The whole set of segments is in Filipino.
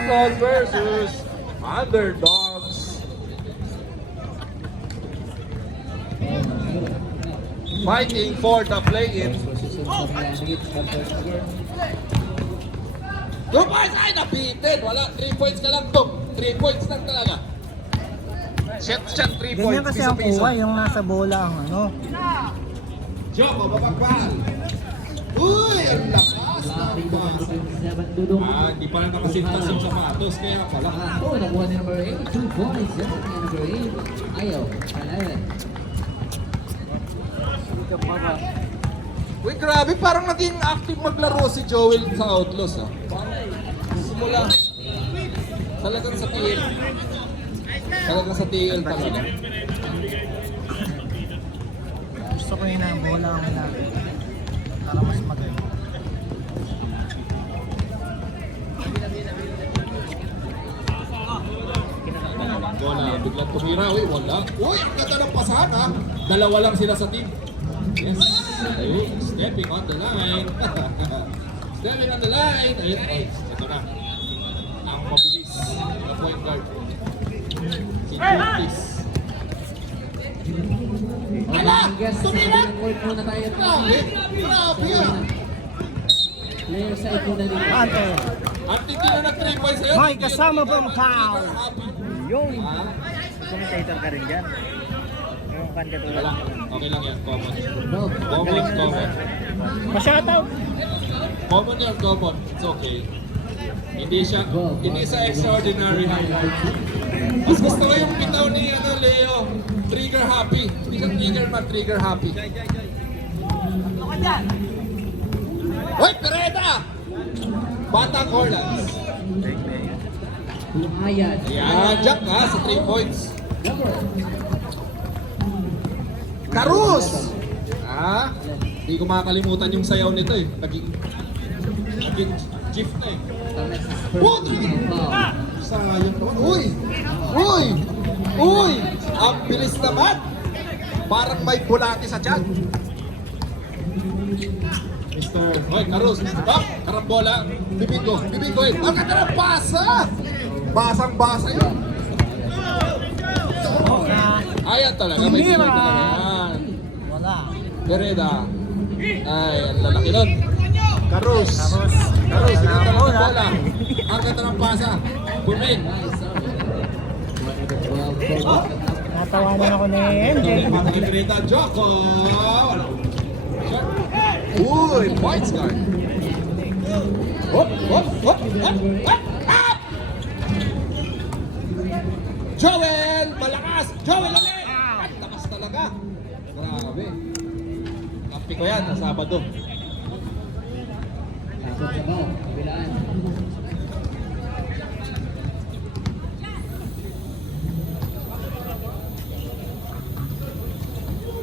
Jocos versus Underdogs. Fighting for the play-in. 2 points! Ay, nabitin! Wala, 3 points ka lang, Tom. 3 points lang talaga. Shot, 3 points. Ganyan kasi ang kuha, yung nasa bola ang ano. Joko, babakbal. Uy, ang lakas ng basa. Hindi pala nakasintas yung sapatos, kaya pala. Oh, nakuha ni number 8, 2 points. Number 8, ayaw. 11. Uy, grabe, parang naging active maglaro si Joel sa Outlaws, ah. Parang simula. Talagang sa TL. Talagang sa TL talaga. Gusto ko yun ang bola ang natin. Para mas magaling. Wala, biglang tumira. Uy, wala. Uy, ang ganda ng pasahan, ha. Dalawa lang sila sa team. Yes. Ayun, stepping on the line. Stepping on the line. Ayun, ay, ito na. Ang mabilis na point guard. Si Curtis. Ala! Tumira! Muna tayo. Grabe! Grabe ah! Player side muna dito. Ante, At hindi na nag-3 points sa'yo. may kasama bang foul? Yung Ah, commentator ka rin dyan. Yung kanya wala. Okay lang yan, common. No. Common. Pa-shoutout! Common yan, common. It's okay. Hindi sa extraordinary. Mas gusto ko yung bitaw ni Leo. Trigger happy. Hindi siya trigger man, trigger happy. Hoy, Pereda! Batang Horlands. Ayan. Ayan, Jack ha, sa 3 points. Karus! Ha? Hindi ko makakalimutan yung sayaw nito eh. Naging chief na eh. Sayang naman. Uy! Uy! Uy! Ang bilis naman! Parang may bulati sa tiyan. Mr. Hoy, Karus. Ah, karambola. Bibinggoin. Ang ganda ng basa! Basang-basa yun. Ayan talaga. May Tumira. sila talaga. Yan. Wala. Pereda. Ay, ang lalaki nun. Karus. Karus. Karus, ang ganda ng Bola. bola. Ang ganda ng pasa. Bumin. Natawanan ako ni MJ. Pereda, Joko. Uy, points guard. Hop, hop, hop, hop, hop, hop. Joel, malakas. Joel ulit. Ay, takas talaga. Grabe. Kampi ko yan, sa Sabado. Pasok sa ball. Kabilaan.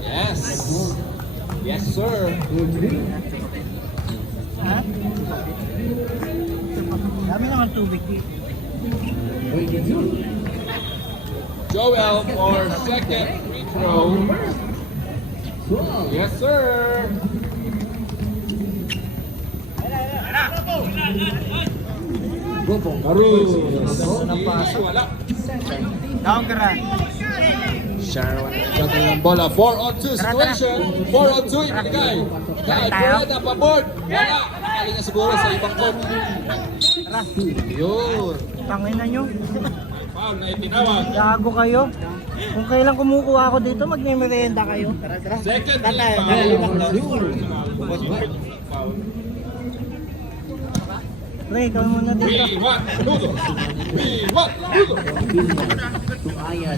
Yes. Yes, sir. Ha? Dami naman tubig dito. Joel for second free throw. Yes, sir. Karus. Wala. Down ka ra. Sharon, ganda ng bola. 4-on-2 situation. 4-on-2 ibigay. Kay Pereda pa board. Wala. Kali niya siguro sa ibang court. Tara. Yun. Tangin na nyo. Foul na itinawag. Gago kayo. Kung kailan kumukuha ako dito, magme-merienda kayo. Tara, tara. Second Tatay, foul. Foul. Pre, ikaw muna dito. We want noodles. We want noodles. Ayan.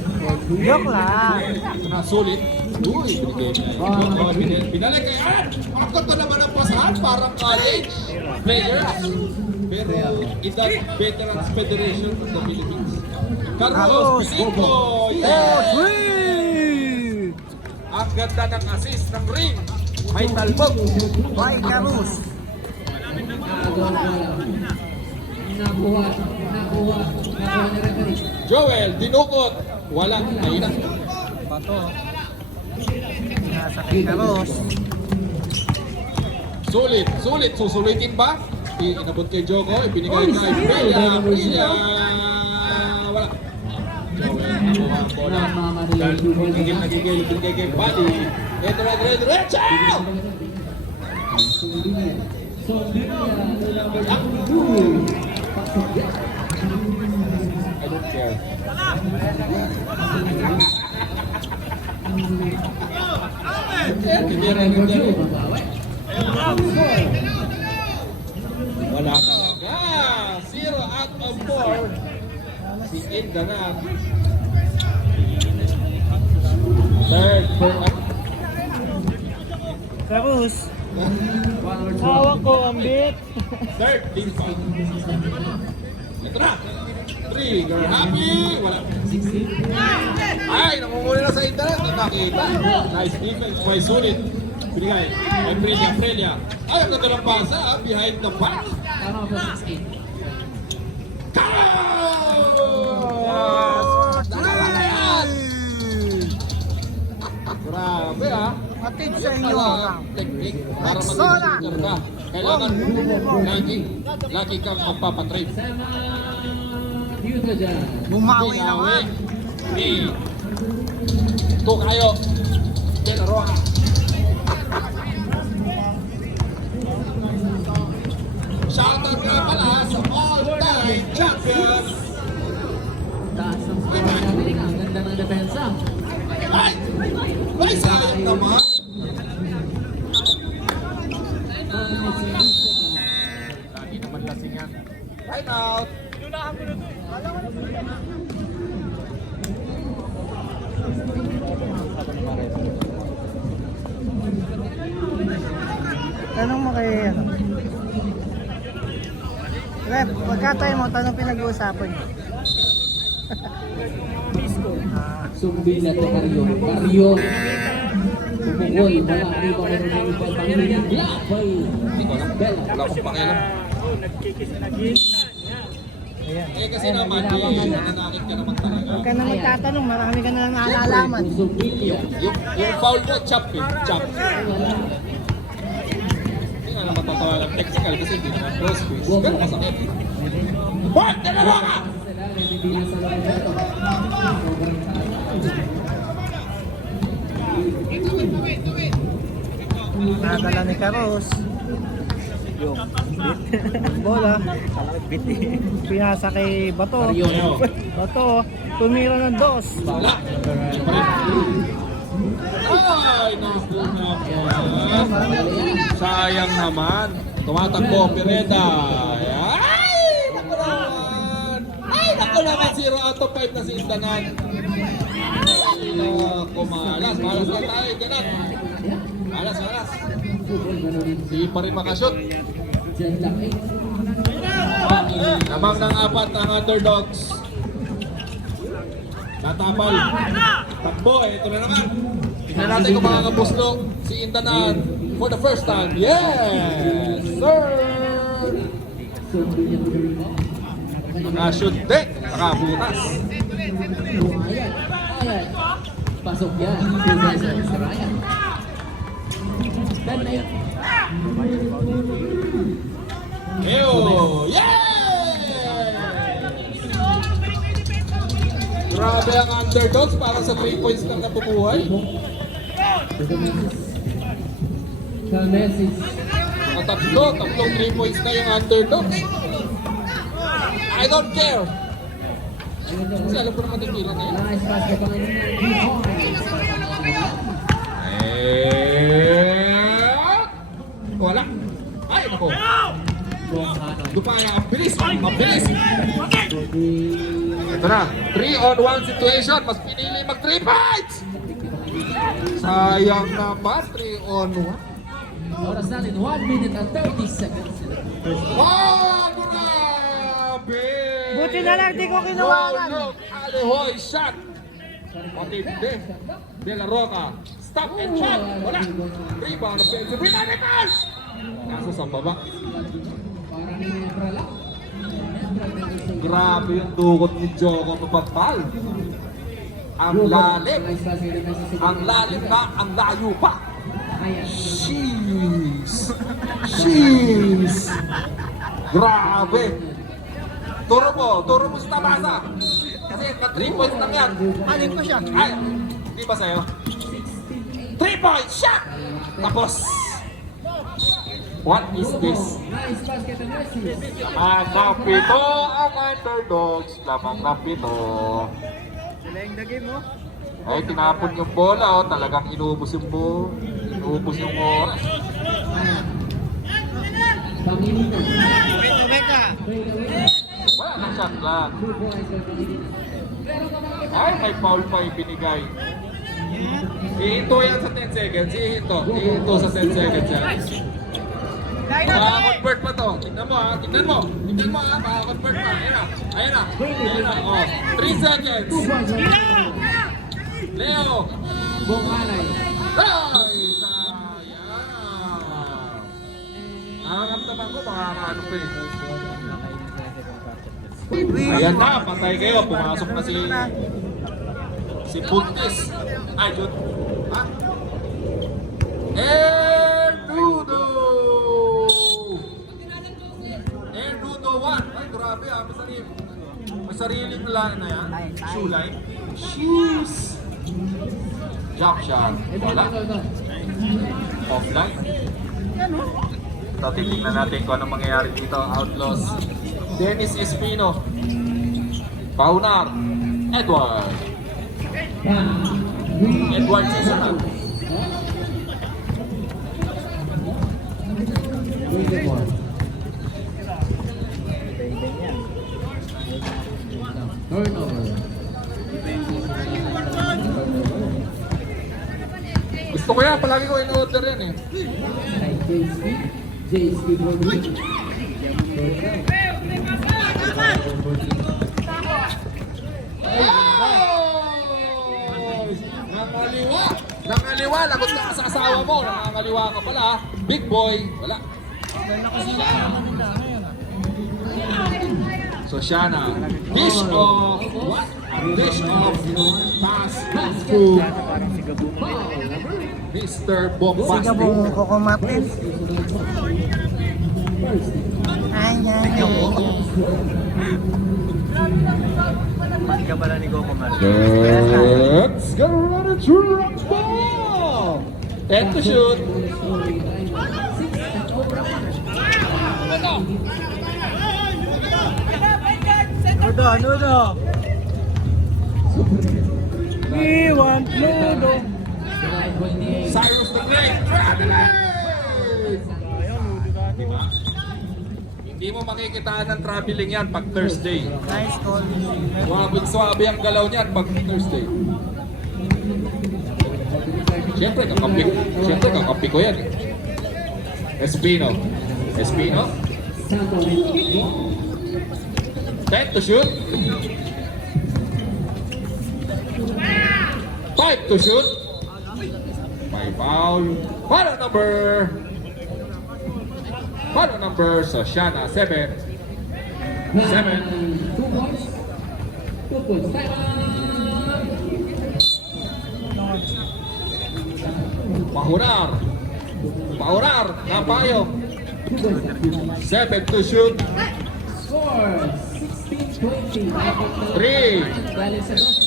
Joke lang. Sulit. Uy, binalik kay Art. Ang ganda naman ang pasahan, parang college players. Pero in the Veterans Federation of the Philippines. Carlos Pico. Oh, sweet! Ang ganda ng assist ng ring. May talbog. Bye, Carus. Nakuha ni referee. Joel, dinukot. Walang kaina. Bato. Nasa kay Carus. Sulit. Susulitin ba? inabot kay Joko, ibinigay kay Frelia. Frelia! Wala. Joel, nakuha ang bola. Nagigil, ibinigay kay Buddy. Ito na, diretso! I don't care. Wala talaga. 0 out of 4. Si Indanan. Third for Karus. Hawak ko ang bit. third team foul. Ito na. 3. Girl happy. Wala. Ay, namumuli na sa Indanan. Nakita. Nice defense. May sulit. Binigay. May Frelia. Ay, ang ganda ng pasa. Behind the back. Tama po, 6-8. Dalawa na yan! Grabe ah. Atid sa inyo. Technique para Rexona! mag-shooter ka. Kailangan lagi kang magpapatrade. 7, Yuta dyan. Bumawi naman. Ni Tukayo. De La Roca. Shoutout nga pala sa all-time champions. Taas ang score natin. Ang ganda ng depensa. Ay! Ay, sayang naman. Lagi naman lasingan. Right out. Tanong mo kay ano? Rep, pagka tayo mo, tanong pinag-uusapan niyo. Sumbi na to Karyo. Karyo. Pupukol. Wala. Hindi pa meron ng ibang Panginoon. Lapay. Hindi ko alam. Bella. Wala akong pakialam. Ayan. Eh kasi naman, nananakit ka naman talaga. Huwag ka na magtatanong, marami ka na lang naalalaman. Sumbi niya. Yung foul mo, chop eh. Chop. Hindi nga naman tatawa ng technical kasi hindi naman cross face. Pero masakit. What? Dalawa ka! Nadala ni Carlos. Yung bola. Pinasa kay Bato. Bato, tumira ng dos. Wala. Ay, naku naman. Sayang naman. Tumatakbo, Pireda. Ay, naku naman. Ay, naku naman. 0 out of 5 na si Indanan. Naku, malas. Malas na tayo. Ganat. Malas. Di pa rin makashoot. Lamang ng 4 ang underdogs. Natapal. Takbo, ito na naman. Tignan natin kung makakapuslo si Indanan for the first time. Yes, sir! Nakashoot din. Nakabutas. Pasok yan. Ryan. Dan na yun. Eyo! Yes! Grabe ang underdogs para sa 3 points lang napupuhay. Kalmesis. Mga tatlong 3 points na yung underdogs. I don't care. Kasi alam ko naman titila na yun. Nice pass ka Panginoon. Wala. Ay, ako. Dupaya, ang bilis. Mabilis. Ito na. 3-on-1 situation. Mas pinili mag 3 points. Sayang naman. 3-on-1. Oras natin, 1 minute and 30 seconds. Wow! Grabe! Buti na lang, di ko kinuhanan. Wow, look! Alehoy shot! Matindi. De La Roca. Stop and shot! Wala! Rebound offensive. Rebound! Kaso sa baba. Parang Nebra lang. Grabe yung dukot ni Joko Papapal. Ang lalim. Nice pass kayo na sa Ang lalim na, ang layo pa. Ayan. Jeez! Jeez! Grabe. Turo mo sa tabasa. Kasi 3 points lang yan. Alin pa siya? Ay, hindi ba sa'yo? 3 points shot! Tapos. What is this? Nice basket and Messi. Lamang ng 7 ang underdogs. Lamang ng 7. Delaying the game, oh. Ay, tinapon yung bola, oh. Talagang inubos yung bola. Inubos yung oras. Pangilinan. Wait, Omega. Wala nang shot lang. 2 points for Pangilinan. Ay, may foul pa ibinigay. Ihinto yan sa 10 seconds. Ihinto sa 10 seconds yan. Maka-convert pa to. Tignan mo ha. Tignan mo ha. Maka-convert pa. Ayan na. Oh. 3 seconds. 2 points for Leo. Bongalay. Ay! Sayang. Nakaramdaman ko makakaano pa eh. Ayan na. Patay kayo. Pumasok na si Buntis. Ay, yun. Ha? Erdudo! Erdudo 1. Ay, grabe ah. May sariling line na yan. Shoe line. Shoes! Jump shot. Wala. Offline. Ito, titignan natin kung anong mangyayari dito. Outlaws. Dennis Espino. Paunar. Edward. Edward Seasonal. Turnover. Gusto ko yan. Palagi ko in-order yan eh. Kay JSP for me. Nakaliwa! Nakaliwa! Lagot ka sa asawa mo! Nakakaliwa ka pala! Big boy! Wala! So Shana, dish of what? Dish of pass to Mr. Bombastic. Sigabong kukumatin. Ay, ay, ay. Ka pala ni Coco Matin. Let's go run it through the ball! 10 to shoot. Nudo. We want Nudo. Cyrus the Great. Diba? Hindi mo makikitaan ng traveling yan pag Thursday. Nice call. Swabe ang galaw niyan pag Thursday. Siyempre, kakampi ko yan. Espino. 10 to shoot. 5 to shoot. May foul. Follow number sa Shana. 7. 2 points. 2 points. Paunar. Napayong. 7 to shoot. Score 16-20. 3. Galing sa basket.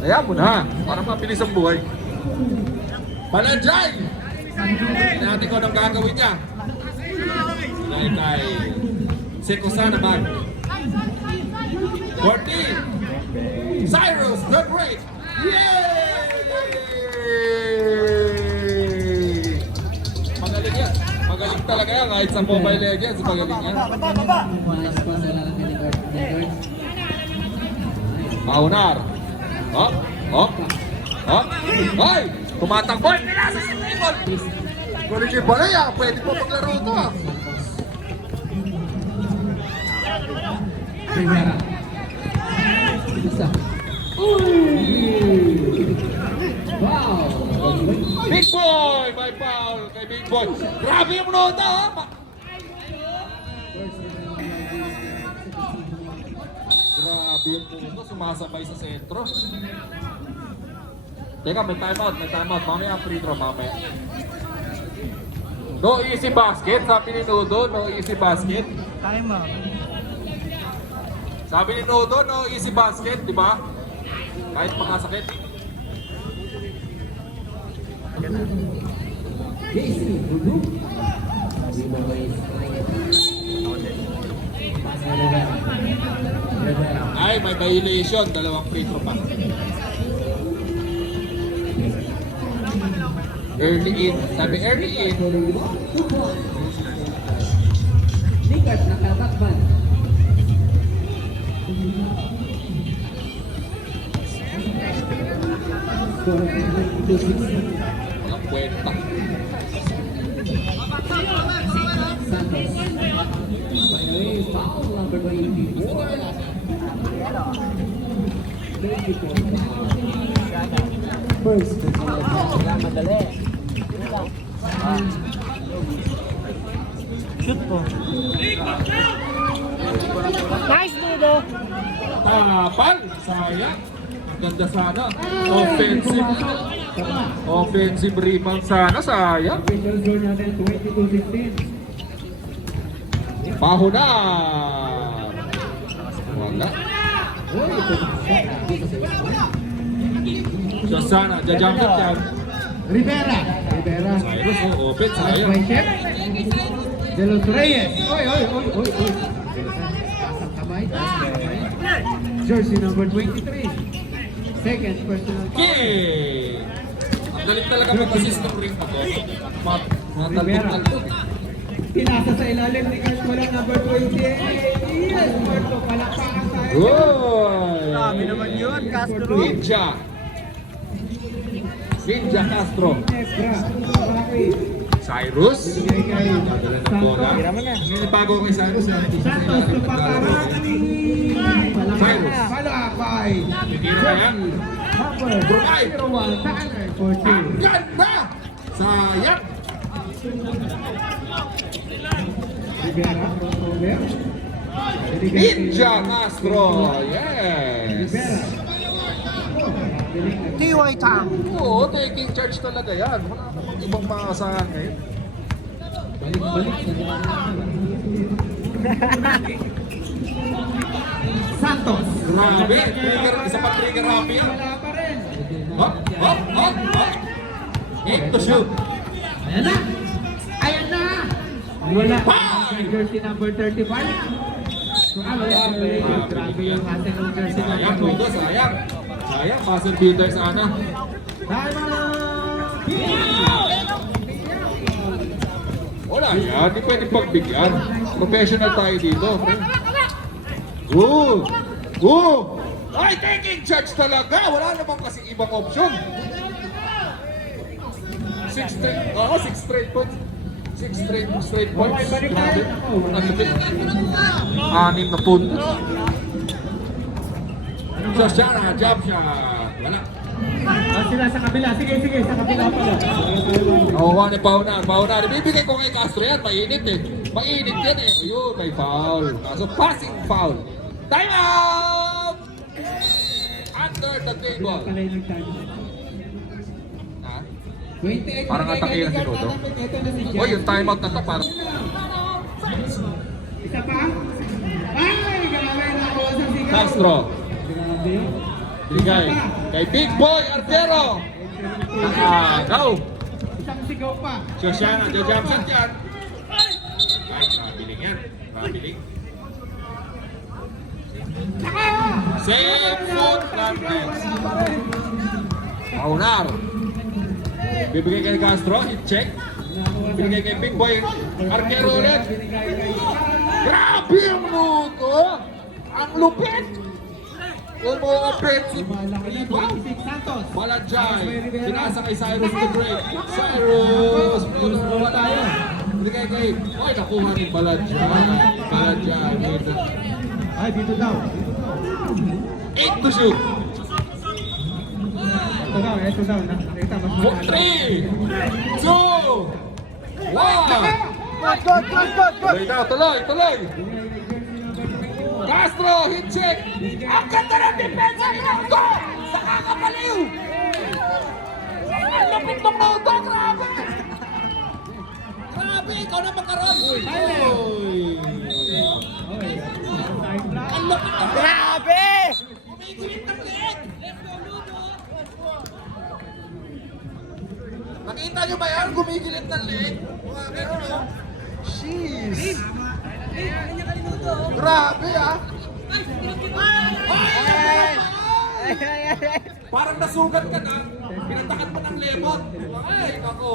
Kaya mo na, para mabilis ang buhay. Palanjay! Hindi natin kung anong gagawin niya. Dahil kay Sekusana bag. 14. Cyrus the Great! Yay! Magaling yan. Magaling talaga yan. Kahit sa Mobile Legends, magaling yan. Nice pass sa lalaki ni Gord. Paunar. Hop. Ay! Tumatakbo! Nila sa sinibol! Kulit yung balay ah. Pwede po maglaro ito ah. Primera. Isa. Wow! Big boy! May foul kay Big boy. Grabe yung nota ah. Grabe. Grabe yung puto, sumasabay sa sentro. Teka, may timeout. Mamaya ang free throw, mamaya. No easy basket, sabi ni Nodo, no easy basket. Time out. Sabi ni Nodo, no easy basket, di ba? Kahit makasakit. JC Budu. Rebound by Ay, may violation, dalawang free throw pa. Early in, sabi early in. 2 points. Nikat nakatakban. Score 22-16. Walang kwenta. Santos. By the way, foul number 24. 24. First, Madali. Shoot po. Nice, Dudo. Tapal! Sayang! Ang ganda sana. Offensive. Offensive rebound sana. Sayang. official score natin 22-16. Pahunan! Wala. Uy, ito na. Siya sana. Jajamit yan. Rivera. Cyrus, oh, open. Nice Sayang. by Chef. De Los Reyes. Oy. Pasang kamay. Jersey number 23. Second personal foul. King! Ang galing talaga mag-assist ng ring ako. Matalbog-talbog. Pinasa sa ilalim ni Carl Walang number 28. Yes, Marco. Palakpakan tayo. Good! Grabe naman yun, Castro. Vinja Castro. Nebra. Malaki. Cyrus. Bigay kay Dala ng bola. Santos. May bago kay Cyrus. Santos tupakarang. Cyrus. Palakpay. Hindi na yan. Hopper. Brunei. 0-1. Tanner for 2. Ganda! Sayang! Rivera. Crossover. Vinja Castro. Yes! Rivera. TY Tang. Oo, taking charge talaga yan. Wala namang ibang maasahan ngayon. Balik-balik sa Santos. Grabe! Trigger, isa pa trigger happy yan. Wala pa rin. Hop! Hit to shoot. Ayan na. Ayan na. Wala pa. Jersey number 35. Grabe yung ating ng jersey Sayang, number Ludo, sayang. Sayang, buzzer beater sana. Time out. Wala yan, di pwede pagbigyan. Professional tayo dito. Woo! Woo! Ay, taking charge talaga! Wala namang kasi ibang option. 6 straight points. 6 straight points. Grabe. Ang lupit. 6 na puntos. Shoshana, jump shot. Wala. Sila sa kabila. Sige, sa kabila pala. Nakuha ni Paunar. Ibibigay ko kay Castro yan. Mainit eh. Mainit yan eh. Ayun, may foul. So, passing foul. Time out! Under the table. Pala yung nagtalo. Ha? 28. Parang atake na si Nodo. Ito na si O, yung time out na to. Parang... Isa pa? Ay, grabe na ako sa sigaw. Castro. Grabe yun. Bigay. Kay Big Boy Artero. Go! Isang sigaw pa. Shoshana, jump shot yan. Ay, mabiling yan. Mabiling. Same foot Lambrex. Paunar. Bibigay kay Castro, hit check. Bibigay kay Big Boy Artero ulit. Grabe yung luto! Ang lupit! Yung mga offensive Malaki na rebound. 26 Santos. Malajay. Sinasa kay Cyrus to break. Cyrus! Wala tayo. Bigay kay... Ay, nakuha ni Malajay. Malajay. Ay, dito daw. 8 to shoot. Ito daw. Nakita, mas malakas. 3, 2, 1. Good. Tuloy na, tuloy. Castro, hit check. Ang ganda ng depensa ni Noto. Nakakabaliw. Ang lupit ng Noto, grabe. Grabe, ikaw na magkaroon. Uy. Ang lupit ng Grabe! Umigilit ng leeg. Nakita nyo ba yan? Gumigilit ng leeg. Mga ganun, no? Jeez. Grabe, ah. Parang nasugat ka na. Pinagtakan mo ng lemon. Ay, ako.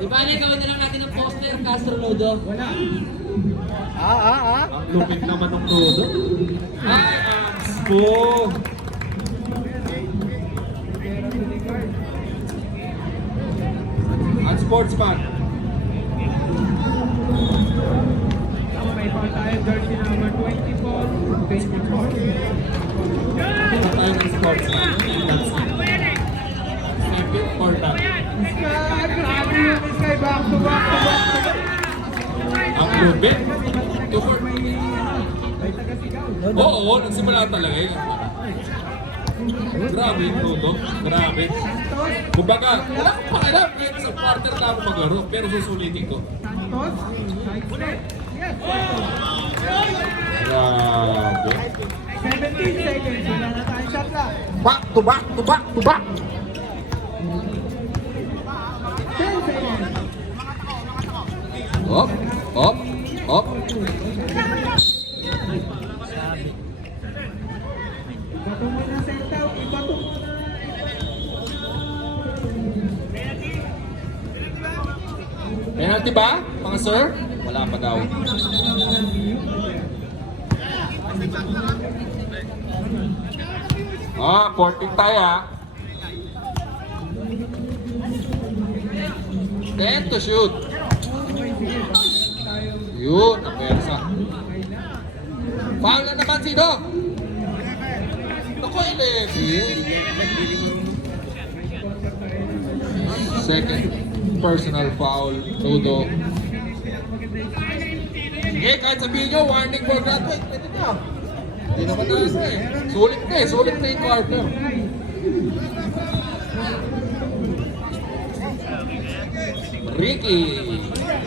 Di ba na gawin na lang natin ng poster, Castro Lodo? Wala. Ang lupit naman ng todo. Ay, Axpo. Ang sportsman. May foul tayo, jersey number 24. Ito tayo ng sportsman. Second or not. Grabe yung Sky, back to back to back to back. Ang lupit. May taga-sigaw. Oo, nagsimula talaga yun. Grabe yung todo. Grabe. Kumbaga, wala akong pakialam. Kahit sa quarter na ako maglaro, pero susulitin ko. Santos, side step. Yes. Grabe. 17 seconds. Wala na tayong shot na. Back to back to back to back. 10 seconds. Op, op, op. Bato mo na sentaw. Ibato. Penalty ba, mga sir? Wala pa daw. Ah, 14 tayo ah. 10 to shoot. Yun, napersa. Foul na naman sino? Naku, 11. Second personal foul, Todo. Sige, kahit sabihin nyo, warning for graduate, pwede na. Hindi naman na eh. Sulit na yung quarter. Ricky,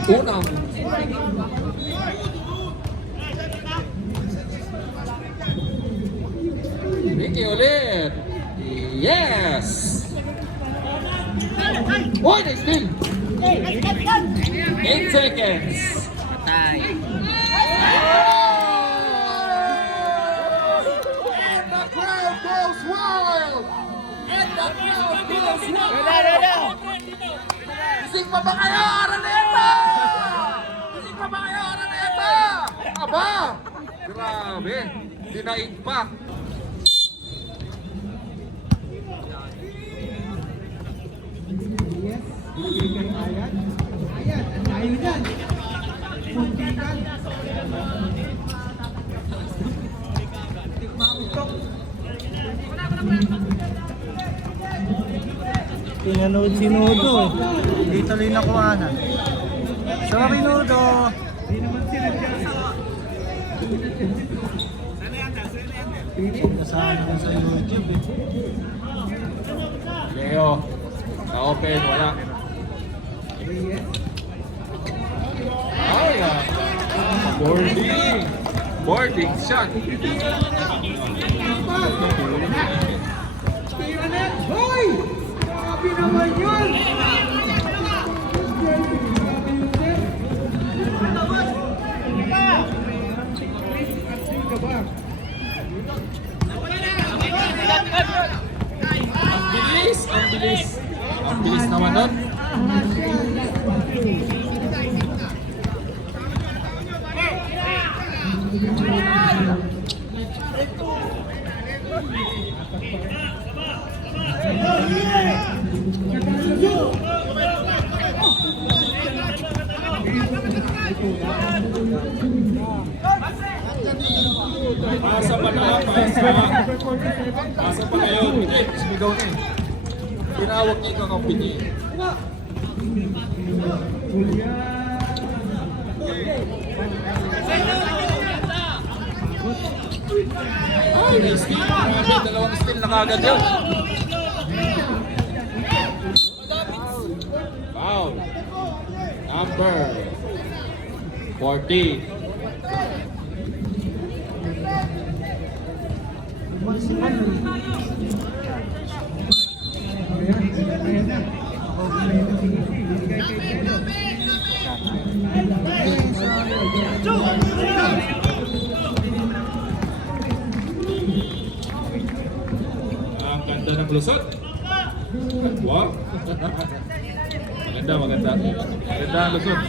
unang. Ricky ulit. Yes! Boy, they still. 8 seconds. Patay. And the crowd goes wild! And the crowd goes wild! Gising pa ba kayo, Araneta? Gising pa ba kayo, Araneta? Aba! Grabe! Dinaig pa. Yes. Ibigay Ayan. Ayan. Dahil yan. Muntikan. Tikmamutok. Pinanood si Nudo. Hindi tuloy nakuha na. Sorry, Nudo. Di naman sinadya. Kasama ko sa YouTube eh. Leo, na-open, wala. Ay, boarding. Boarding shot. Tira na. Hoy! Grabe naman yun! Grabe yun, sir. Ang bilis, ang bilis. Ang bilis naman nun. Pasa pa na, pasa. Pasa pa kayo. Hindi, sumigaw na eh. Tinawag niya yung kakampi niya eh. Ay, na-steal. Grabe, dalawang steal na kagad yun. Foul. Number 14. Ang ganda ng lusot. Wow. Maganda, maganda. Maganda ang lusot.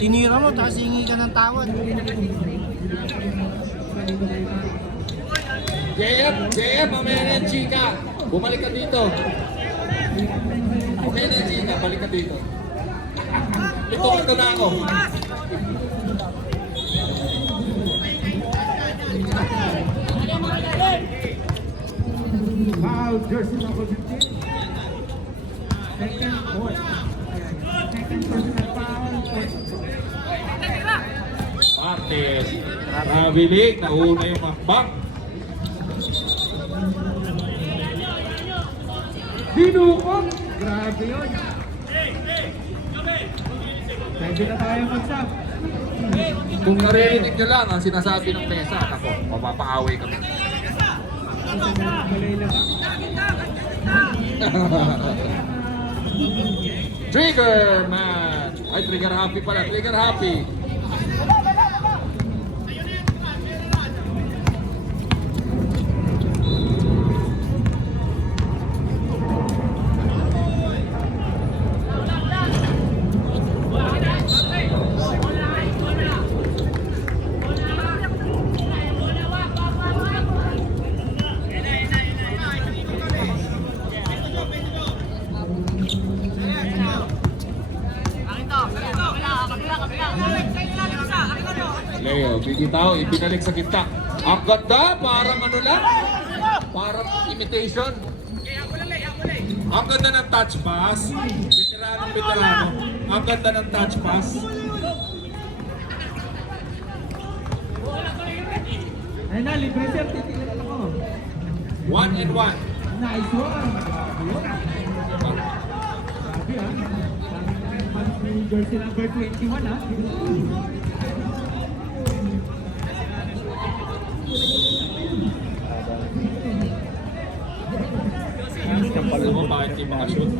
Tinira mo, tapos hingi ka ng tawad. JM, mamaya na yan, chika. Bumalik ka dito. Okay na yan, chika. Balik ka dito. Ito na ako. Foul, jersey number 15. Second foul. Second personal foul. Martes. Rabilik. Nauna yung akbang. Dinukot! Grabe yun. Pwede na tayo mag-sub. Kung naririnig nyo lang ang sinasabi ng mesa, ako, mapapaaway kami. Trigger man! Ay, trigger happy pala. Trigger happy. Leo, bigitaw, ibinalik sa kita. Ang ganda, parang ano lang. Parang imitation. Ang ganda ng touch pass. Veterano. Ang ganda ng touch pass. Ayun na, libre sir, titignan ako. 1 and 1. Nice one! Grabe ah. Parang jersey number 21 ah. Alam mo bakit yung mga shoot?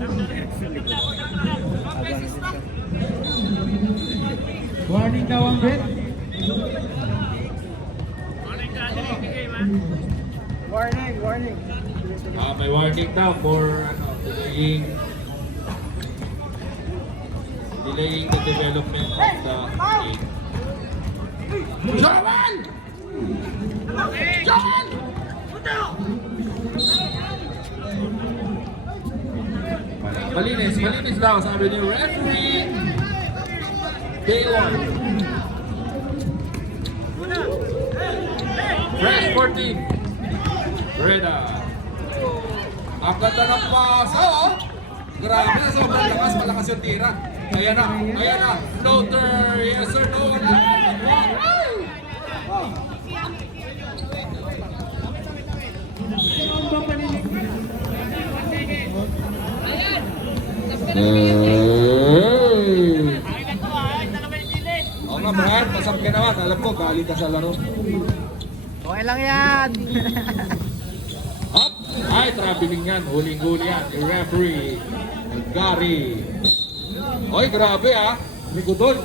Warning daw ang bet. Warning. May warning daw for delaying the development of the game. Joel! Joel! Malinis daw, sabi ni referee. Day 1. Fresh 14. Reda. Ang ganda ng pasa, oh. Grabe, sobrang lakas, malakas yung tira. Ayan na. Floater, yes or no? Oo nga, Brad, pasap ka naman. Alam ko, galing ka sa laro. Okay lang yan. Up! Ay, traveling yan. Huling-huli yan. Yung referee, Gary. Oy, grabe ah. Likudon.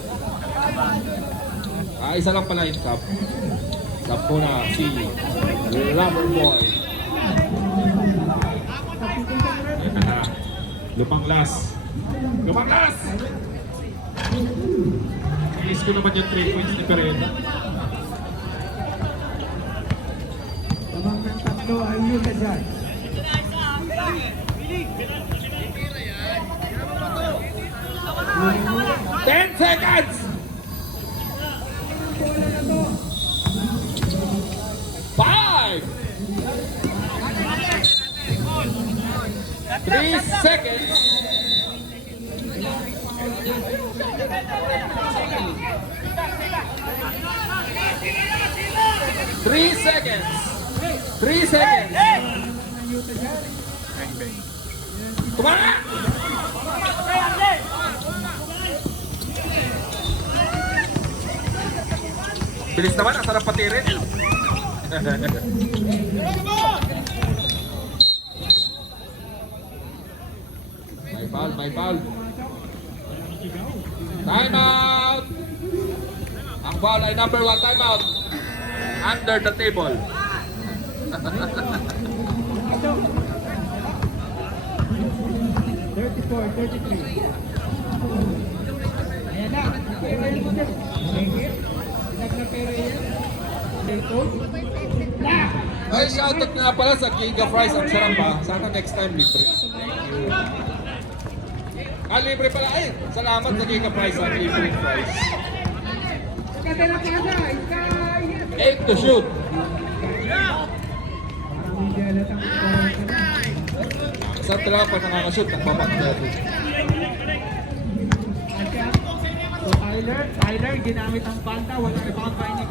Isa lang pala yung top. Top ko na si Rubber Boy. Ayan na. Lumanglas. Inis ko naman yung 3 points ni Pereda. Tamang ng tatlo ay yun na dyan. Ten seconds! 3 seconds. Three seconds. 3 seconds. Kumara! Bilis naman, ang sarap patirin. May foul. Time out! Ang foul ay number 1, time out. Under the table. Ay, shoutout nga pala sa Giga Fries. Ang sarap ba? Sana next time libre. Libre pala. Ay, salamat sa Giga Fries at libre fries. 8 to shoot. Sa trapa nakakashoot, nagpapakita. So Tyler, ginamit ang banda, wala rebound by Nick.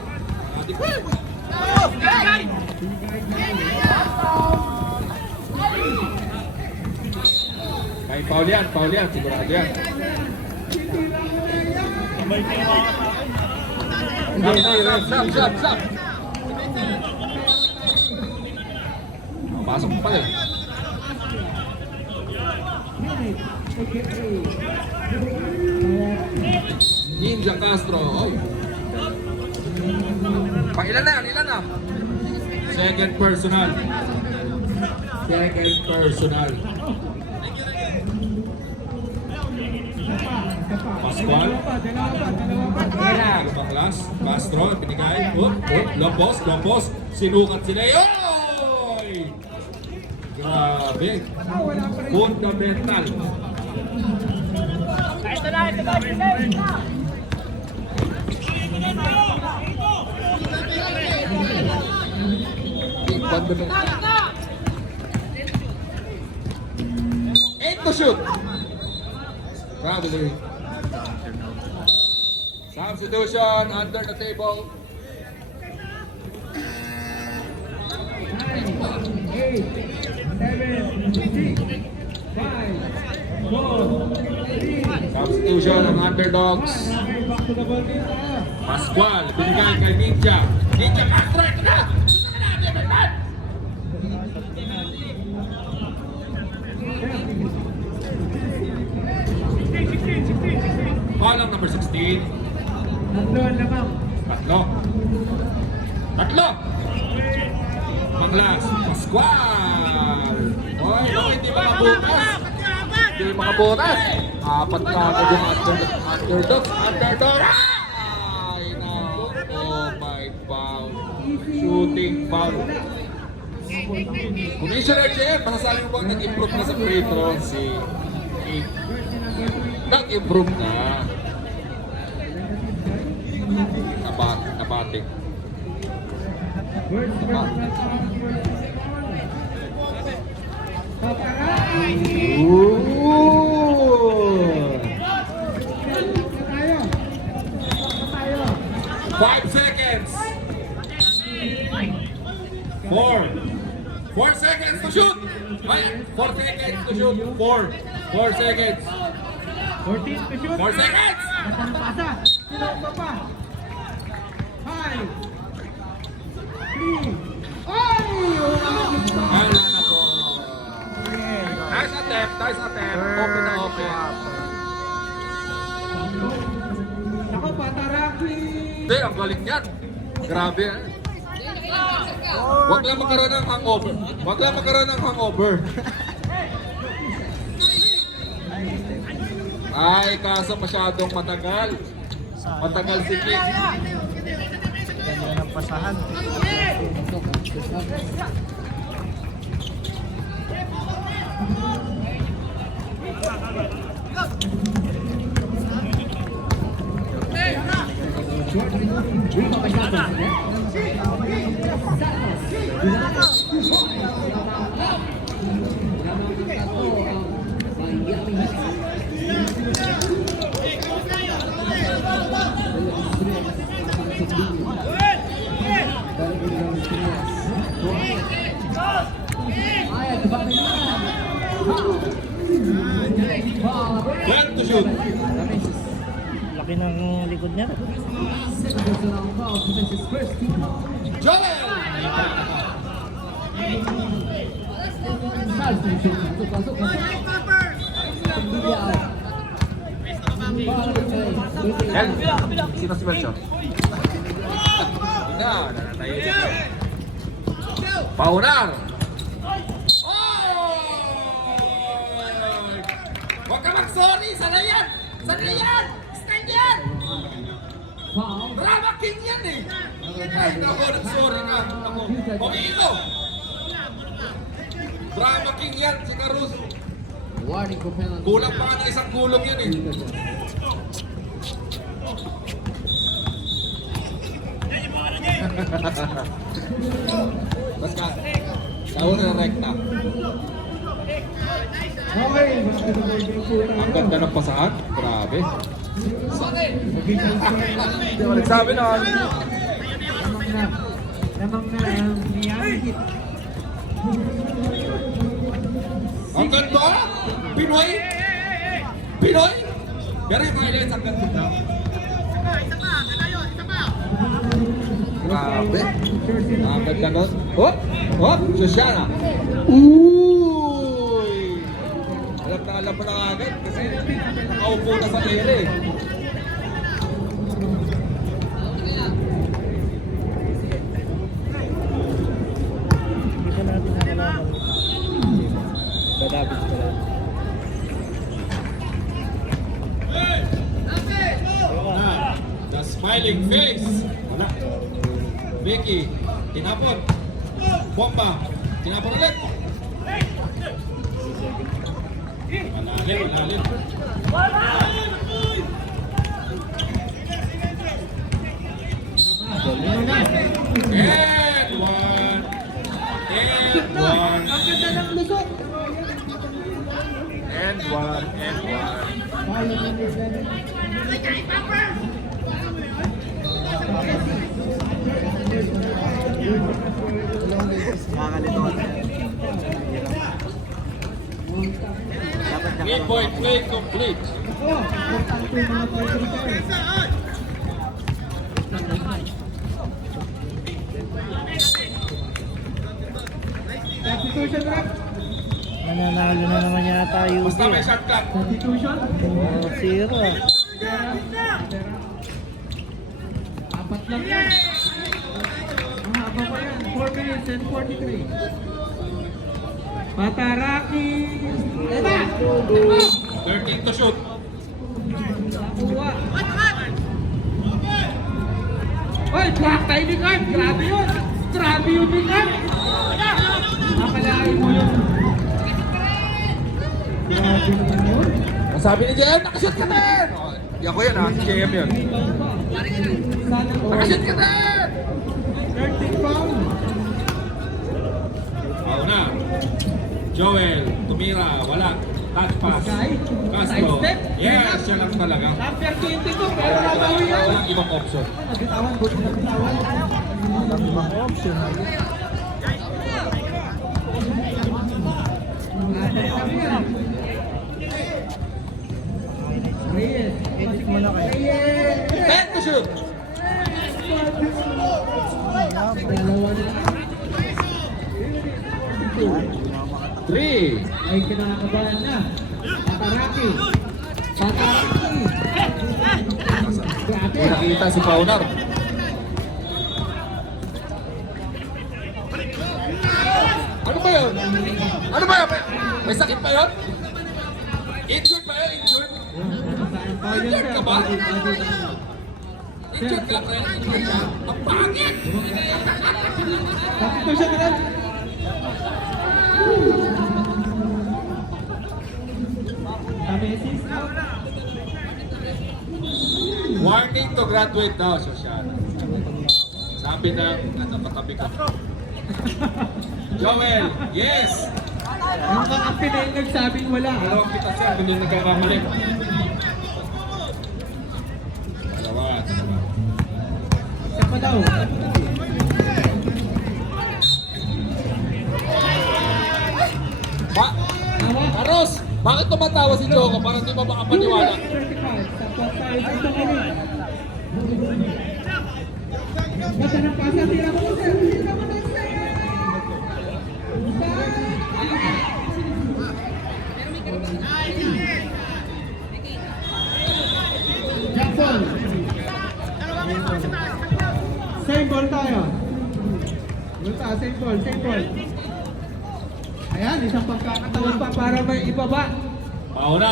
May foul yan, sigurado yan. Stop. Pasok pa pala eh. Ninja Castro. Oy. Ilan na? Second personal. Pascual. Baklas. Castro. Pinigay. Lombos. Sinukat sila. Oy! Grabe. Fundamental. Eight to shoot. Probably. Substitution under the table. 8, 7, 6, 5, 4, 3. Substitution ng underdogs. Back to the ball game tayo. Pascual, binigay kay Ninja. Ninja Castro, ito na! Palang number 16. Tatlo ang lamang. Tatlo! Panglas, Pascual! Oy, hindi makabutas! Hindi makabutas! Apat na ako yung underdog. Ay, no. Oh my foul. Shooting foul. Commissioner Chair, masasabi mo bang nag-improve na sa free throw si Nick? Nag-improve na. Nabatik. Ooh! 5 seconds. 4 seconds to shoot. 4 seconds to shoot. 4 seconds. 14 to shoot. 4 seconds. Nasaan pasa? Sino pa? 5, 3. Ay! Wala na po. Nice attempt. Open na open. Ako, pataraki! Hindi, ang galing yan. Grabe. Huwag lang magkaroon ng hangover. Ay, kaso masyadong matagal. Matagal si King. Ganda ng pasahan. Clear to shoot. Laki ng likod niya. Joel! Yan. Sino si Bercho? Paunar! Huwag ka mag-sorry! Sanay yan! Sanay yan! Stand yan! Drama king yan eh! Ay, naku, nag-sorry ka! Naku, pumilo! Drama king yan, si Caruso! Warning for penalty. Kulang pa nga ng isang gulong yan eh! Basta, sawa na rekta. Ang ganda ng pasahan. Grabe. Hindi mo nagsabi na. Lamang na niyan. Ang ganda! Pinoy! Pinoy! Very violent ang ganda. Grabe. Ang ganda nun. Hop! Hop! Shoshana! Uy! Alam mo na agad kasi nakaupo na sa ere. Hindi ka natin nakalaman. Badabit ka lang. The smiling face. Wala. Vicky, tinapon. Bomba, tinapon ulit. Malalim, malalim. And one. And one. And one. And one. Three-point play complete. Nananalo na naman yata yung Basta may shot clock. Substitution. 0. Apat lang yan. Ang haba pa yan. 4 minutes and 43. Pataraki. Eba! 13 to shoot. Nakuha. Oy, block tayo ni Kart. Grabe yun. Grabe yun ni Kart. Nakalain mo yun. Grabe naman yun. Ang sabi ni JM, nakashoot ka din! Di ako yan ha, si JM yun. Nakashoot ka din! 13 pound. Pauna. Joel, tumira, wala. Touch pass. Castro. Sidestep. Yes, siya lang talaga. Number 22, pero nabawi yan. Walang ibang option. Nabitawan, buti nabitawan. Walang ibang option. Kami yan. Reyes. Edit mo na kayo. Ten to shoot! Dalawa na. 3. Ay kinakabahan na. Pataraki. Pataraki. Grabe. May nakita si Paunar. Ano ba yun? Ano ba yun? May sakit pa yun? Injured ba yun? Injured? Injured ka ba? Injured ka ba? Injured ka? Ang pangit! Tapos siya ka Tamesis out. Warning to graduate daw, Shoshana. Sabi ng nasa katabi ko. Joel, yes! Yung kakampi na yung nagsabing wala. Dalawang kita siya, kung yung nagkakamali. Dalawa. Isa pa daw. Aros, bakit tumatawa si Joko? Parang di ba makapaniwala? 35. Tapos tayo dito ulit. Basta ng pasa, tira mo sir. Tira mo na sir. Jackson. Same ball tayo. Bulta, same ball, same ball. Ayan, isang pagkakataon pa para may ibaba. Mauna!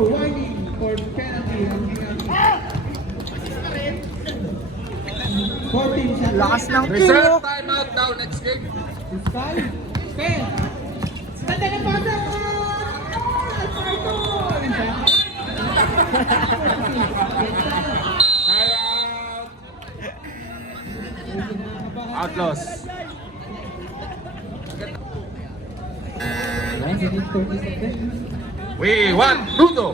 Warning for penalty. 14 siya. Lakas ng Reserve kilo. timeout daw next game. Sky. Ken. Tanda na pasa. Outlaws. We want Nudo.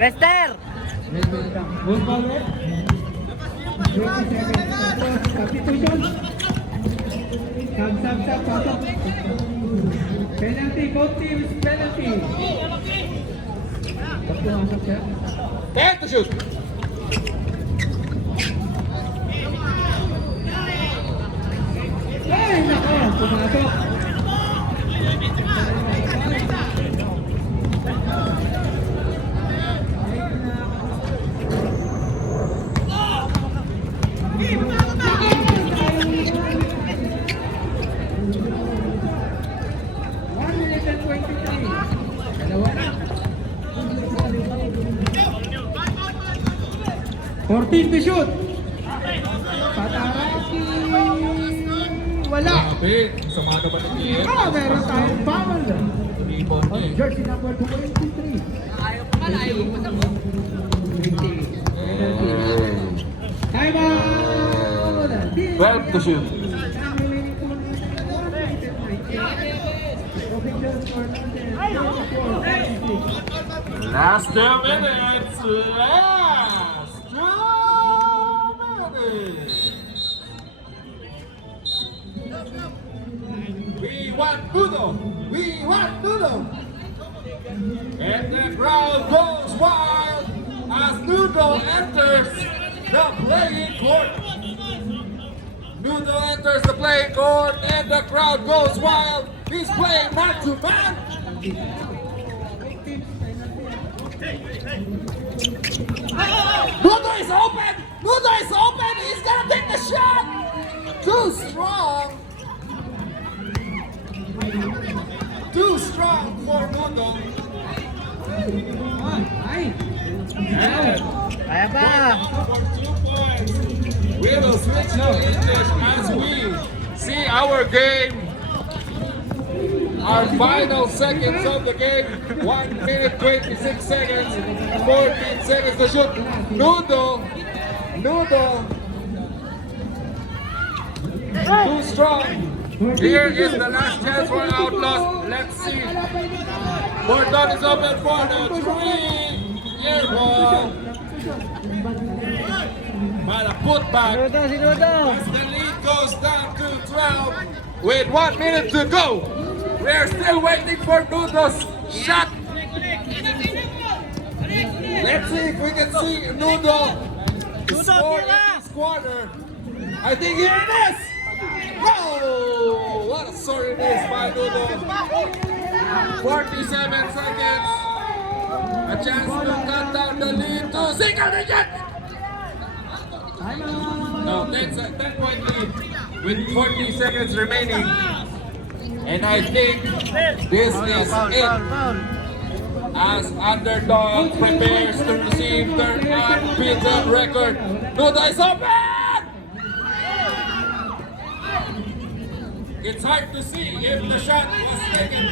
Lester! Good ball, eh? 27 seconds. Substitution. Sab, pasok. Penalty, both teams, penalty. Pag pumasok siya. 10 to shoot. Ay, nako, pumasok. Fourteen to shoot. Pataraki. Wala. Kapit. Sama na ba ni Pierre? Meron tayong foul. Rebound na eh. Jersey number 23. Time out. 12 to shoot. Last 2 minutes. Last 2 minutes. We want Nudo. We want Nudo. And the crowd goes wild as Nudo enters the playing court. Nudo enters the playing court and the crowd goes wild. He's playing man to man. Nudo is open! Nudo is open! He's gonna take the shot! Too strong! Too strong for Nudo. Kaya pa! For 2 points. We will switch to English as we see our game. Our final seconds of the game. 1 minute 26 seconds. 14 seconds to shoot. Nudo. Too strong. Here is the last chance for Outlaws. Let's see. Gordon is open for the 3. Air ball. But a putback. Sinudo! As the lead goes down to 12 with 1 minute to go. We're still waiting for Nudo's shot. Let's see if we can see Nudo score in this quarter. I think here it is. Oh, what a sorry miss by Nudo. 47 seconds. A chance to cut down the lead to single digit. No, 10-point lead with 40 seconds remaining. And I think this is it. as underdog prepares to receive their unbeaten record. Nudo is open! It's hard to see if the shot was taken.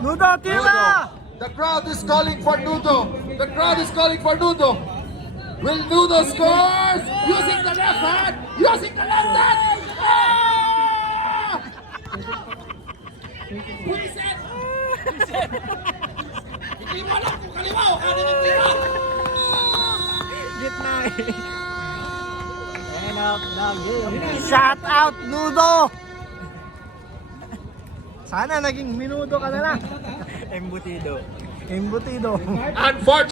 Nudo, tira! The crowd is calling for Nudo. The crowd is calling for Nudo. Will Nudo scores? Using the left hand! Using the left hand! Ah! Reset! Hindi mo alam kung kaliwa o kanan ang tira! Gitna eh. End of the game. Shout out, Nudo! Sana naging minudo ka na lang. Embutido. Embutido. Unfortunately,